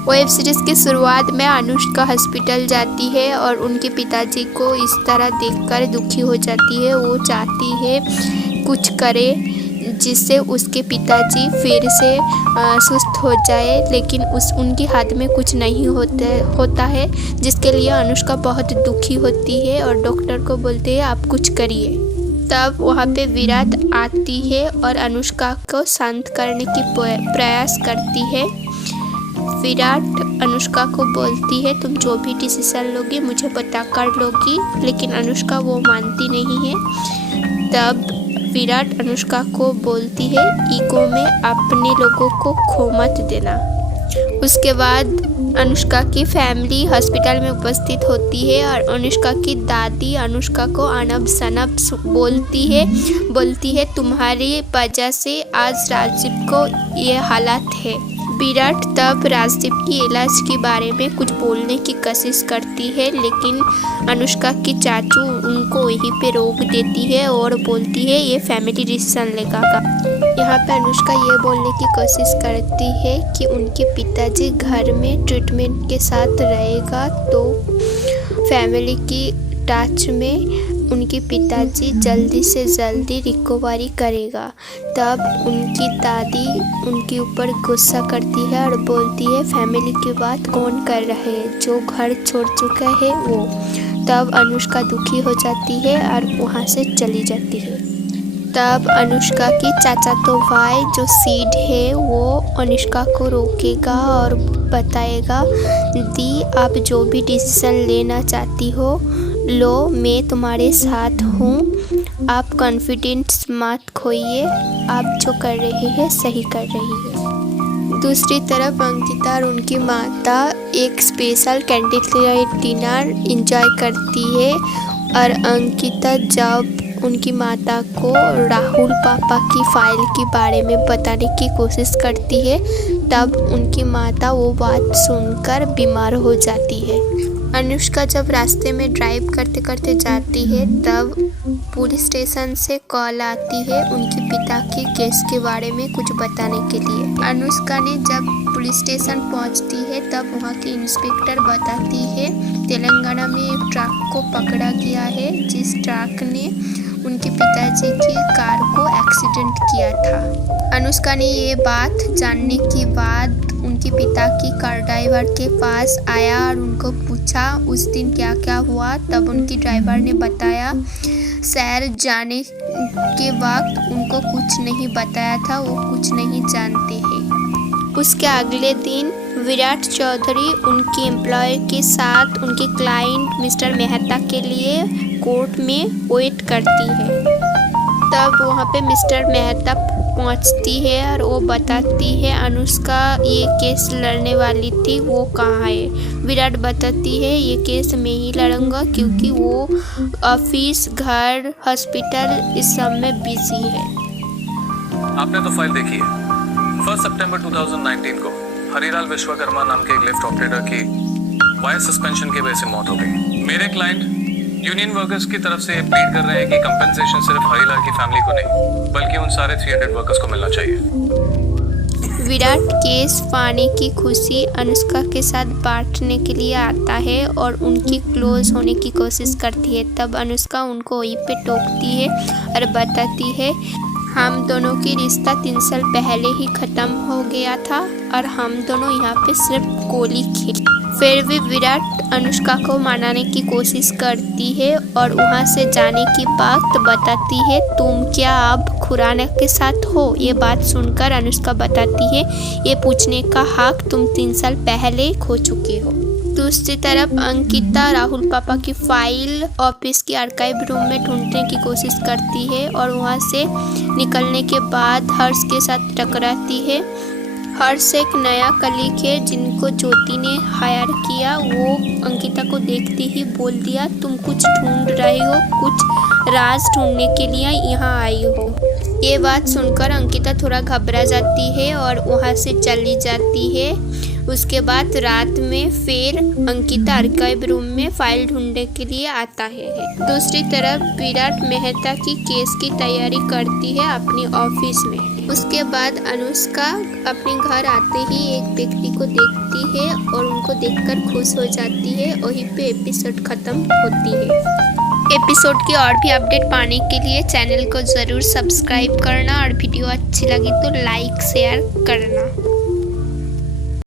Web series की शुरुआत में अनुष्का हॉस्पिटल जाती है और उनके पिताजी को इस तरह देखकर दुखी हो जाती है। वो चाहती है कुछ करे जिससे उसके पिताजी फिर से सुस्त हो जाए, लेकिन उनके हाथ में कुछ नहीं होता है, जिसके लिए अनुष्का बहुत दुखी होती है और डॉक्टर को बोलते हैं आप कुछ करिए। तब वहाँ पे विराट आती है और अनुष्का को शांत करने की प्रयास करती है। विराट अनुष्का को बोलती है तुम जो भी डिसीजन लोगी मुझे बता कर लोगी, लेकिन अनुष्का वो मानती नहीं है। तब विराट अनुष्का को बोलती है ईगो में अपने लोगों को खो मत देना। उसके बाद अनुष्का की फैमिली हॉस्पिटल में उपस्थित होती है और अनुष्का की दादी अनुष्का को अनब सनब बोलती है तुम्हारी वजह से आज राजदीप को ये हालत है। विराट तब राजदीप की इलाज के बारे में कुछ बोलने की कोशिश करती है, लेकिन अनुष्का की चाचू उनको वहीं पे रोक देती है और बोलती है ये फैमिली डिसीजन लेगा। यहाँ पे अनुष्का ये बोलने की कोशिश करती है कि उनके पिताजी घर में ट्रीटमेंट के साथ रहेगा तो फैमिली की टच में उनके पिताजी जल्दी से जल्दी रिकवरी करेगा। तब उनकी दादी उनके ऊपर गुस्सा करती है और बोलती है फैमिली की बात कौन कर रहे है, जो घर छोड़ चुका है वो। तब अनुष्का दुखी हो जाती है और वहाँ से चली जाती है। तब अनुष्का की चाचा तो भाई जो सीड है वो अनुष्का को रोकेगा और बताएगा दी आप जो भी डिसीजन लेना चाहती हो लो, मैं तुम्हारे साथ हूँ। आप कॉन्फिडेंस मत खोइए, आप जो कर रहे हैं सही कर रही है। दूसरी तरफ अंकिता और उनकी माता एक स्पेशल कैंडल डिनर एंजॉय करती है और अंकिता जब उनकी माता को राहुल पापा की फाइल के बारे में बताने की कोशिश करती है तब उनकी माता वो बात सुनकर बीमार हो जाती है। अनुष्का जब रास्ते में ड्राइव करते करते जाती है तब पुलिस स्टेशन से कॉल आती है उनके पिता के केस के बारे में कुछ बताने के लिए। अनुष्का ने जब पुलिस स्टेशन पहुंचती है तब वहां के इंस्पेक्टर बताती है तेलंगाना में एक ट्रक को पकड़ा गया है जिस ट्रक ने उनके पिताजी की कार को एक्सीडेंट किया था। अनुष्का ने ये बात जानने के बाद उनके पिता की कार ड्राइवर के पास आया और उनको पूछा उस दिन क्या क्या हुआ। तब उनकी ड्राइवर ने बताया शहर जाने के वक्त उनको कुछ नहीं बताया था, वो कुछ नहीं जानते हैं। उसके अगले दिन विराट चौधरी उनके एम्प्लॉय के साथ उनके क्लाइंट मिस्टर मेहता के लिए कोर्ट में वेट करती है। तब वहाँ पे मिस्टर मेहता पहुँचती है और वो बताती है अनुष्का ये केस लड़ने वाली थी वो कहाँ है। विराट बताती है ये केस मैं ही लड़ूंगा क्योंकि वो ऑफिस घर हॉस्पिटल इस सब में बिजी है। आपने तो फाइल देखी है। 1 सितंबर 2019 को हरिलाल विश्वकर्मा नाम के एक लिफ्ट ऑपरेटर की वायर सस्पेंशन की वजह से मौत हो गई। मेरे क्लाइंट यूनियन वर्कर्स की तरफ से प्लीड कर रहे हैं कि कंपनसेशन सिर्फ हरिलाल की फैमिली को नहीं बल्कि उन सारे 300 वर्कर्स को मिलना चाहिए। विराट केस पाने की खुशी अनुष्का के साथ बांटने के लिए आता है और उनकी क्लोज होने की कोशिश करती है। तब अनुष्का उनको वहीं पे टोकती है और बताती है हम दोनों की रिश्ता 3 साल पहले ही ख़त्म हो गया था और हम दोनों यहाँ पे सिर्फ गोली खेली। फिर भी विराट अनुष्का को मनाने की कोशिश करती है और वहाँ से जाने की बात बताती है तुम क्या अब खुराना के साथ हो। ये बात सुनकर अनुष्का बताती है ये पूछने का हक तुम 3 साल पहले खो चुके हो। दूसरी तरफ अंकिता राहुल पापा की फाइल ऑफिस की आर्काइव रूम में ढूंढने की कोशिश करती है और वहाँ से निकलने के बाद हर्ष के साथ टकराती है। हर्ष एक नया कलीग है जिनको ज्योति ने हायर किया। वो अंकिता को देखते ही बोल दिया तुम कुछ ढूंढ रहे हो, कुछ राज ढूंढने के लिए यहाँ आई हो। ये बात सुनकर अंकिता थोड़ा घबरा जाती है और वहाँ से चली जाती है। उसके बाद रात में फिर अंकिता आर्काइव रूम में फाइल ढूंढने के लिए आता है। दूसरी तरफ विराट मेहता की केस की तैयारी करती है अपनी ऑफिस में। उसके बाद अनुष्का अपने घर आते ही एक व्यक्ति को देखती है और उनको देखकर खुश हो जाती है। वहीं पे एपिसोड ख़त्म होती है। एपिसोड की और भी अपडेट पाने के लिए चैनल को ज़रूर सब्सक्राइब करना और वीडियो अच्छी लगी तो लाइक शेयर करना।